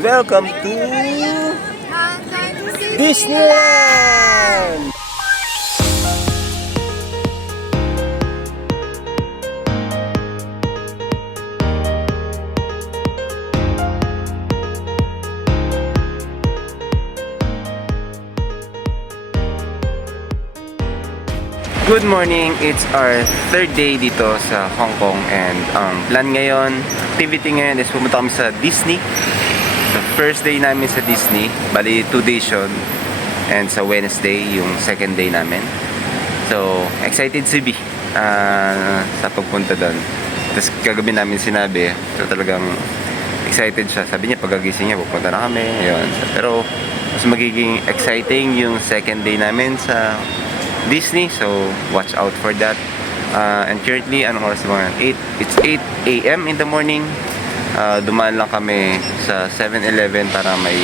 Welcome to Disneyland! Good morning! It's our third day dito sa Hong Kong and plan ngayon, activity ngayon is pumunta kami sa Disney. The first day namin sa Disney, bali 2 days yun, and sa Wednesday yung second day namin. So, excited si B sa pagpunta doon. Tapos kagabi namin sinabi, so talagang excited siya. Sabi niya pagkagising niya pupunta na kami. Yun. Pero mas magiging exciting yung second day namin sa Disney, so watch out for that. And currently, anong oras mo? It's 8 AM in the morning. Dumaan lang kami sa 7-Eleven para may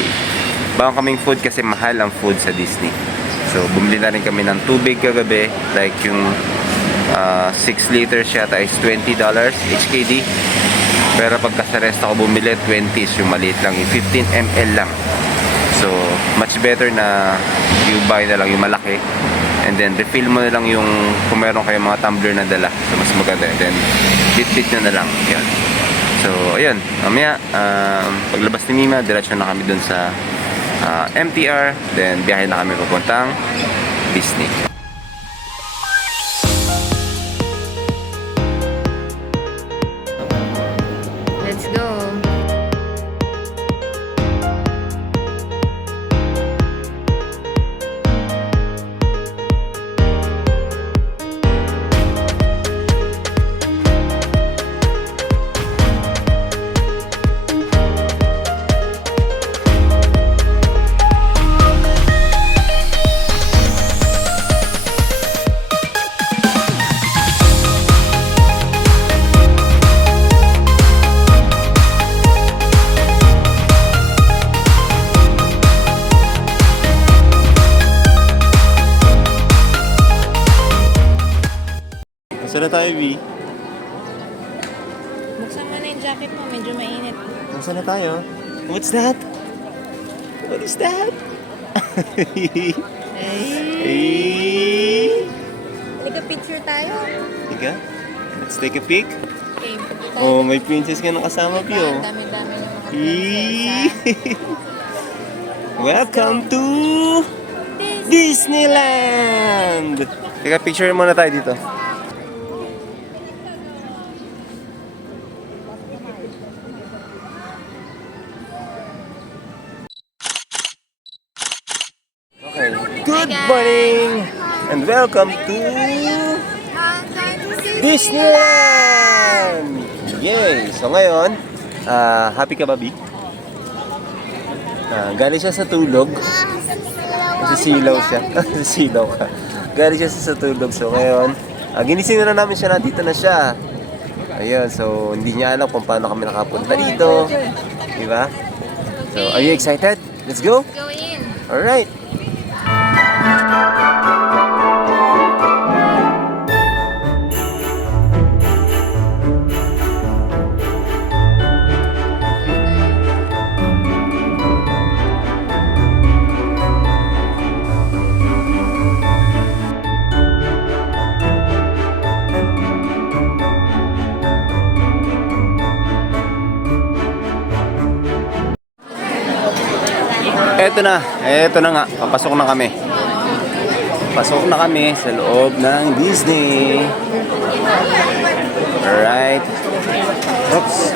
bawang kaming food kasi mahal ang food sa Disney. So bumili na rin kami ng tubig kagabi, like yung 6 liters yata is $20 HKD. Pero pagka sa rest ako bumili 20s, yung maliit lang, yung 15 ml lang. So much better na you buy na lang yung malaki. And then refill mo na lang yung kung meron kayong mga tumbler na dala. So mas maganda. And then bit-bit nyo na lang. Yan. So ayun. Mamaya paglabas ni Mima, diretso na kami dun sa MTR. Then biyahe na kami papuntang Disney. Let's go. Saan na tayo, B? Buksan mo na yung jacket mo, medyo mainit. Saan na tayo? What's that? What is that? Hey! Hey! Take a picture tayo. Ika? Let's take a pic. Okay, punta tayo. Oh, may princess ka nung kasama, B, oh. Ang dami-dami ng mga Eee! prinsesa. Welcome to Disneyland! Teka, picture muna tayo dito. Okay. Good morning! And welcome to Disneyland! Yay! So ngayon, happy ka ba, B? Galing siya sa tulog. Nasisilaw siya. Nasisilaw ka. Galing siya sa tulog. So ngayon, ginising na namin siya, nandito na siya. Ayun, so hindi niya alam kung paano kami nakapunta dito. Diba? So, are you excited? Let's go! Go in. Alright! Eto na nga, papasok na kami. Pasok na kami sa loob ng Disney. Alright. Oops.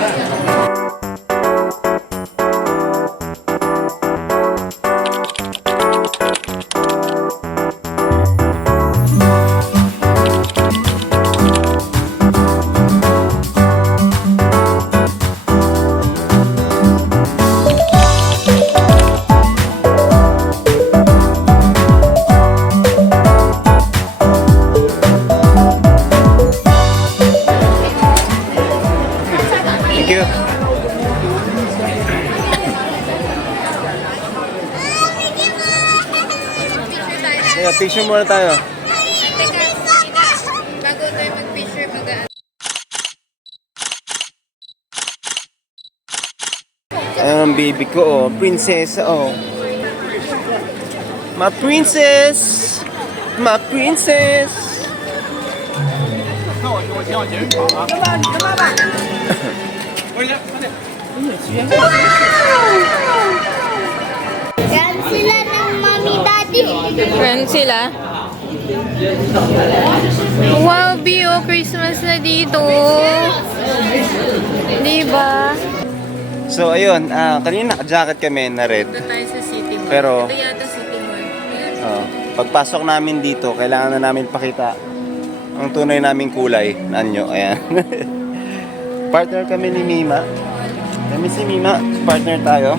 Thank you. Yeah, picture muna tayo. Teka, bago tayo mag-picture, Ayun ang B. baby ko, oh. Prinsesa, oh. My princess! My princess! Yan sila ng mommy daddy. Friend sila. Wow, Bio, Christmas na dito. Diba? So, ayun, kanina naka-jacket kami na red. Doon tayo sa City Mall. Pero- Ito yata City Mall. Ayan. Pagpasok namin dito, kailangan na namin pakita ang tunay naming kulay na anyo. Ayan. Partner kami ni Mima. Kami si Mima, partner tayo.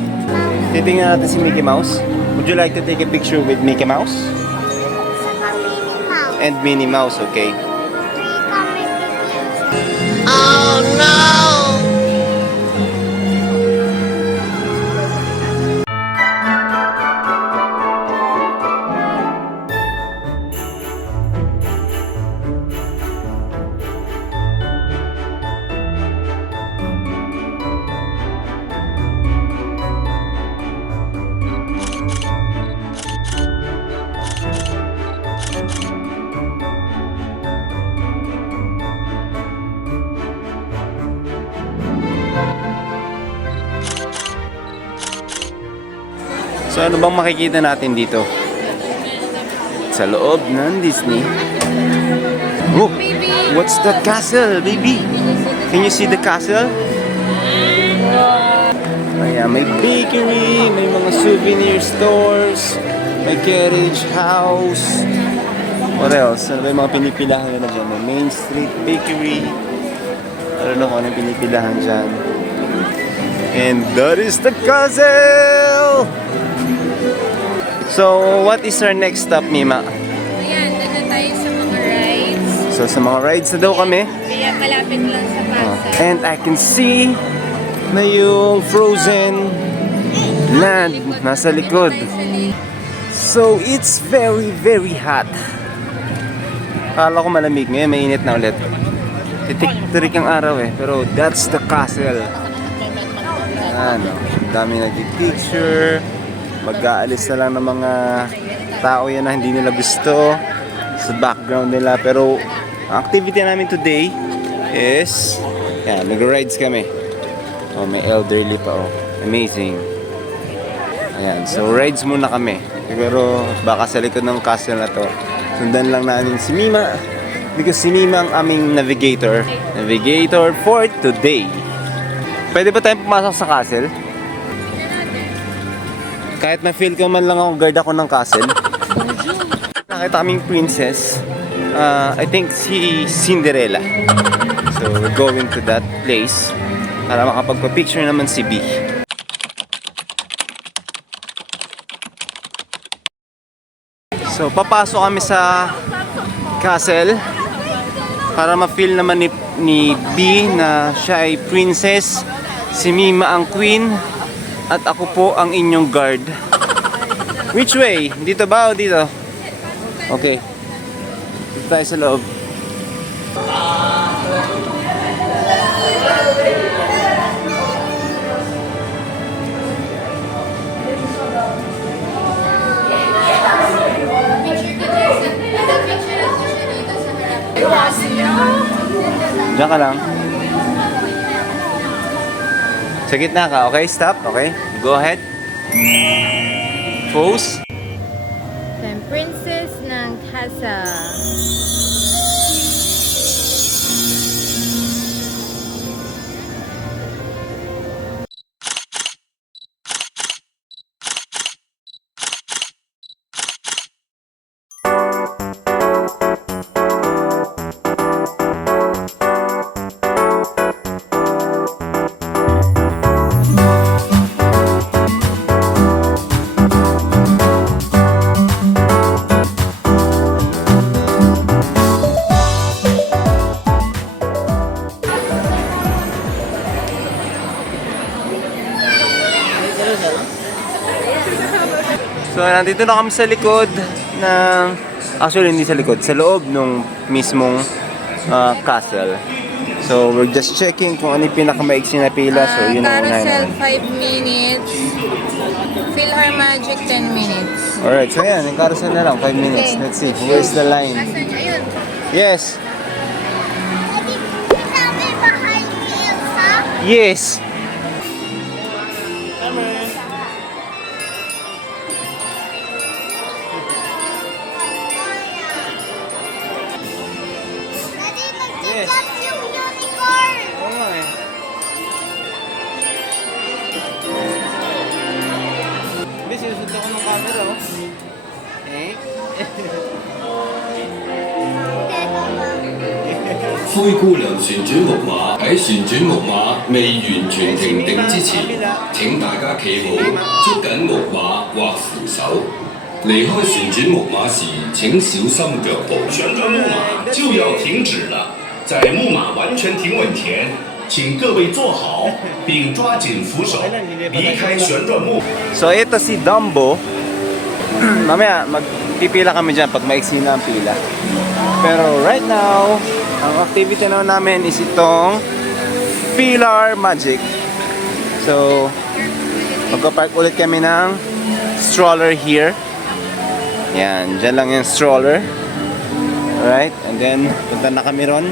Titingnan natin si Mickey Mouse. Would you like to take a picture with Mickey Mouse? Saka Minnie Mouse. And Minnie Mouse, okay? So ano bang makikita natin dito? Sa loob ng Disney. Oh, what's that castle, baby? Can you see the castle? Ayan, may bakery, may mga souvenir stores, may carriage house. What else? Ano ba yung mga pinipilahan nila dyan? May Main Street Bakery. I don't know kung anong pinipilahan dyan. And that is the castle! So, what is our next stop, Mima? Ayan, doon na tayo sa mga rides. So, sa mga rides na daw kami. Kaya malapit lang sa Pasay. And I can see na yung frozen land nasa likod. So, it's very, very hot. Kala ko malamig. Ngayon, mainit na ulit. Titik-tirik ang araw eh. Pero that's the castle. Ano, dami nag-picture. Mag-aalis na lang ng mga tao yan na hindi nila gusto sa background nila. Pero ang activity namin today is yan, nag-rides kami. Oh, may elderly pa, oh. Amazing. Ayan, so rides muna kami. Siguro baka sa likod ng castle na to. Sundan lang namin si Mima because si Mima ang aming navigator. Navigator for today. Pwede ba tayong pumasok sa castle? Kahit na-feel ko man lang ako guard ako ng castle. Nakita kaming princess. I think si Cinderella. So we're going to that place para makapagpa-picture naman si B. So papasok kami sa castle para ma-feel naman ni B na siya ay princess, si Mima ang queen, at ako po ang inyong guard. Which way? Dito ba o dito? Okay. Dito tayo sa loob. Diyan ka lang. Sa gitna ka, okay? Stop, okay? Go ahead. Pose. Ang princess ng castle. So, nandito na kami sa likod actually, hindi sa likod. Sa loob nung mismong castle. So, So, we're just checking kung ano yung pinakamaiksi na pila. So, yun ang unahin Carousel naman. 5 minutes. PhilharMagic 10 minutes. Alright, so yan. Yung carousel na lang, 5 minutes. Okay. Let's see. Where's the line? Asan? Ayun. Yes. Daddy, sabi behind wheels, ha? Yes. Daddy, Yes. nagja-jump yung unicorn. Oo nga eh. Hindi, sinusunod ako ng camera, oh. Eh? 灰姑娘旋轉木馬喺旋轉木馬未完全停定之前，請大家企好，捉緊木馬或扶手。離開旋轉木馬時，請小心腳步。旋转木马就要停止了，在木马完全停稳前，请各位坐好，并抓紧扶手，离开旋转木。 So, ito si Dumbo. Mamaya, magpipila kami dyan pag maiksi na ang pila. Pero right now, ang activity na namin is itong PhilharMagic. So, magpapark ulit kami ng stroller here. Yan, dyan lang yung stroller. Alright, and then punta na kami ron.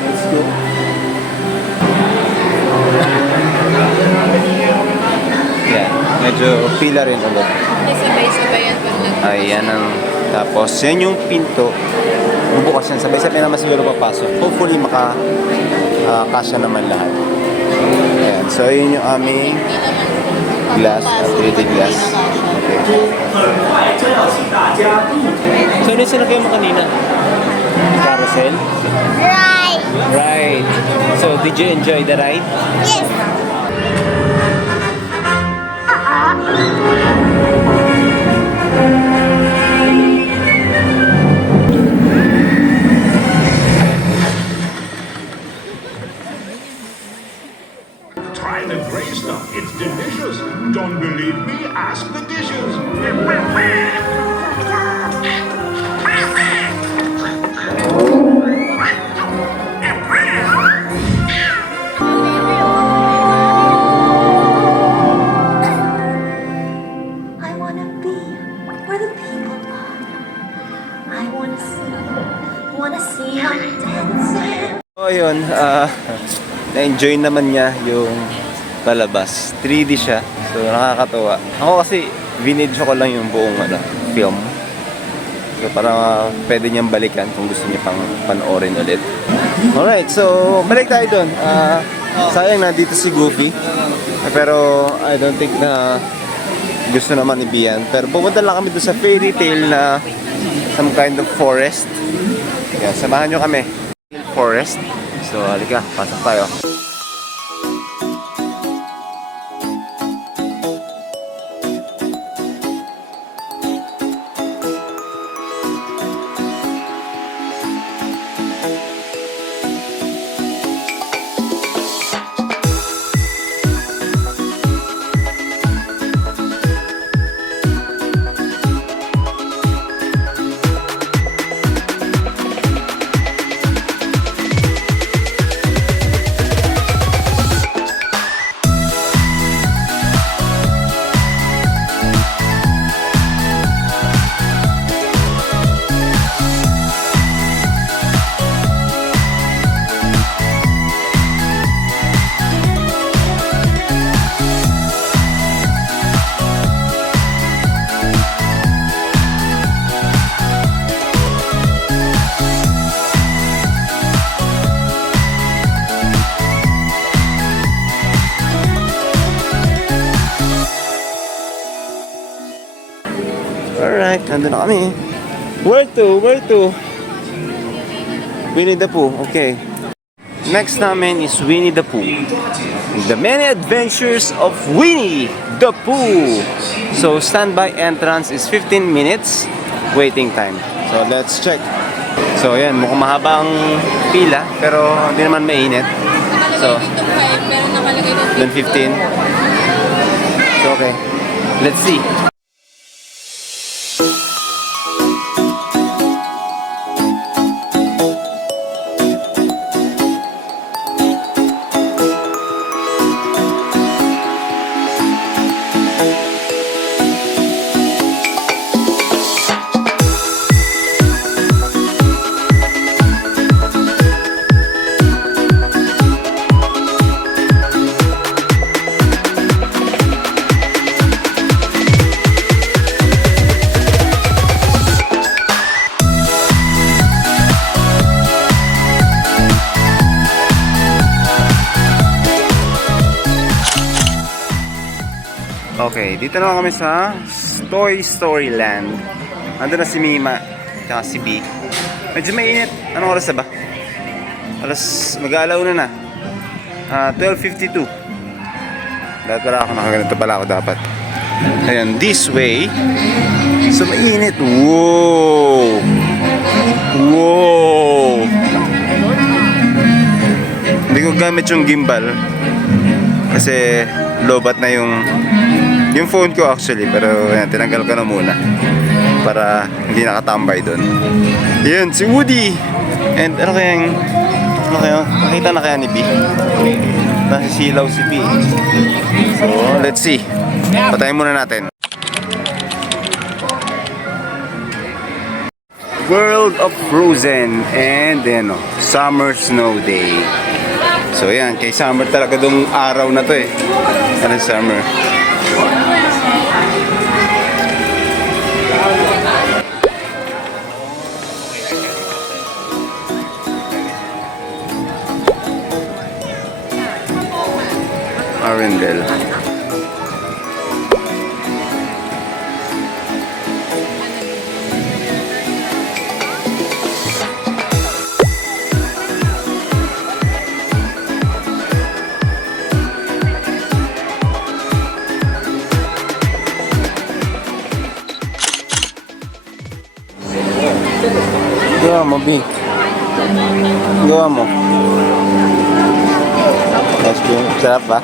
Let's go. Yan, medyo pila rin ulit. May sabay-sabay yan pag nag- Ayan ang tapos yan yung pinto. Bubukas yan. Sabay-sabay naman siguro papasok. Hopefully kasya naman lahat. Ayan. So yun yung aming glass, acrylic glass. Okay. So saan kayo mo kanina? Carousel? Right. Right. So did you enjoy the ride? Yes. Try the gray stuff. It's delicious. Don't believe me? Ask the dishes. I wanna be where the people are. I wanna see how dancing. So yun, na-enjoy naman niya yung palabas. 3D siya. So nakakatuwa. Ako kasi vinidyo ko lang yung buong film. So parang pwede niyang balikan kung gusto niya pang panoorin ulit. Alright, so balik tayo dun. Sayang na dito si Goofy. Pero I don't think na gusto naman ibiyan. Pero pumunta lang kami doon sa fairy tale na some kind of forest. Kaya samahan nyo kami. Forest. So halika, pasok tayo. Alright, nandun na kami. Where to? Where to? Winnie the Pooh, okay. Next namin is Winnie the Pooh. The Many Adventures of Winnie the Pooh. So, standby entrance is 15 minutes waiting time. So, let's check. So, yan, mukhang mahaba ang pila, pero hindi naman mainit. So, dito 5, pero nakalagay then dito 15. So, okay. Let's see. Okay, dito na kami sa Toy Story Land. Ando na si Mima, tsaka si B. Medyo mainit. Anong oras na ba? Mag-aalaw na. 12:52. Dapat pala ako nakaganito pala ako dapat. Ayan, this way. So mainit. Wow! Wow! Hindi ko gamit yung gimbal. Kasi lobat na yung phone ko actually, pero ayan, tinanggal ko na muna para hindi nakatambay doon. Yan, si Woody! And ano kaya nakita na kaya ni B? Nasisilaw si B. So, let's see. Patayin muna natin. World of Frozen and then Summer Snow Day. So yan, kay Summer talaga dong araw na to eh. Ano Summer? Arendelle. Gawa mo, B. Gawa mo. Ice cream. Sarap ba?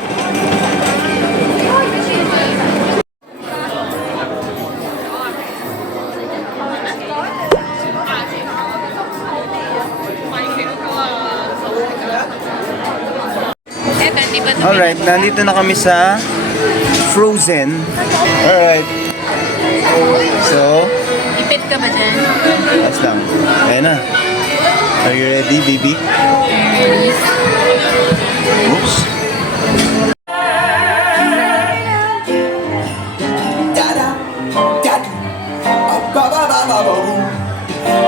Alright, nandito na kami sa Frozen. Alright. So, Ipit ka ba dyan? last lang. Ayan na. Are you ready, baby? Oops.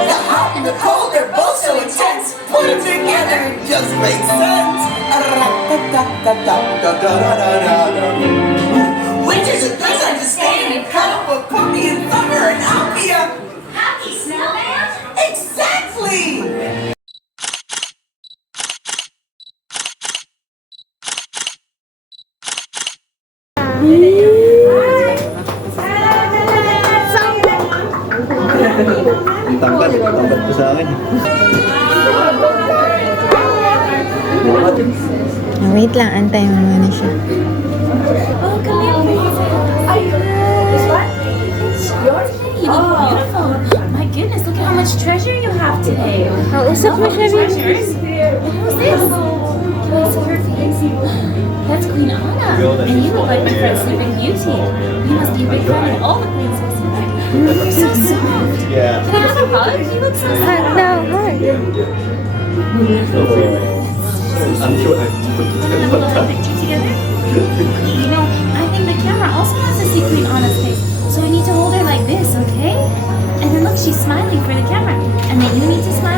The hot and the cold, they're both so intense. Put them together, it just makes sense. Winter's a good time to stay and cut up a puppy in summer, and I'll be a happy snowman. Exactly. Tangkad po sa akin. Wait lang, antayin mo muna siya. Oh, come here. This one? It's yours. You look beautiful. My goodness, look at how much treasure you have today. Kausap mo siya, baby. Treasures. And who's this? Can I see her face? That's Queen Anna. And you look like my friend Sleeping Beauty. You must be a big fan of all the princesses. You're so soft. Yeah. Can I have a hug? You look so soft. I'm sure I Have a little picture together? You know, I think the camera also wants to see Queen Anna's face. So I need to hold her like this, okay? And then look, she's smiling for the camera. And then you need to smile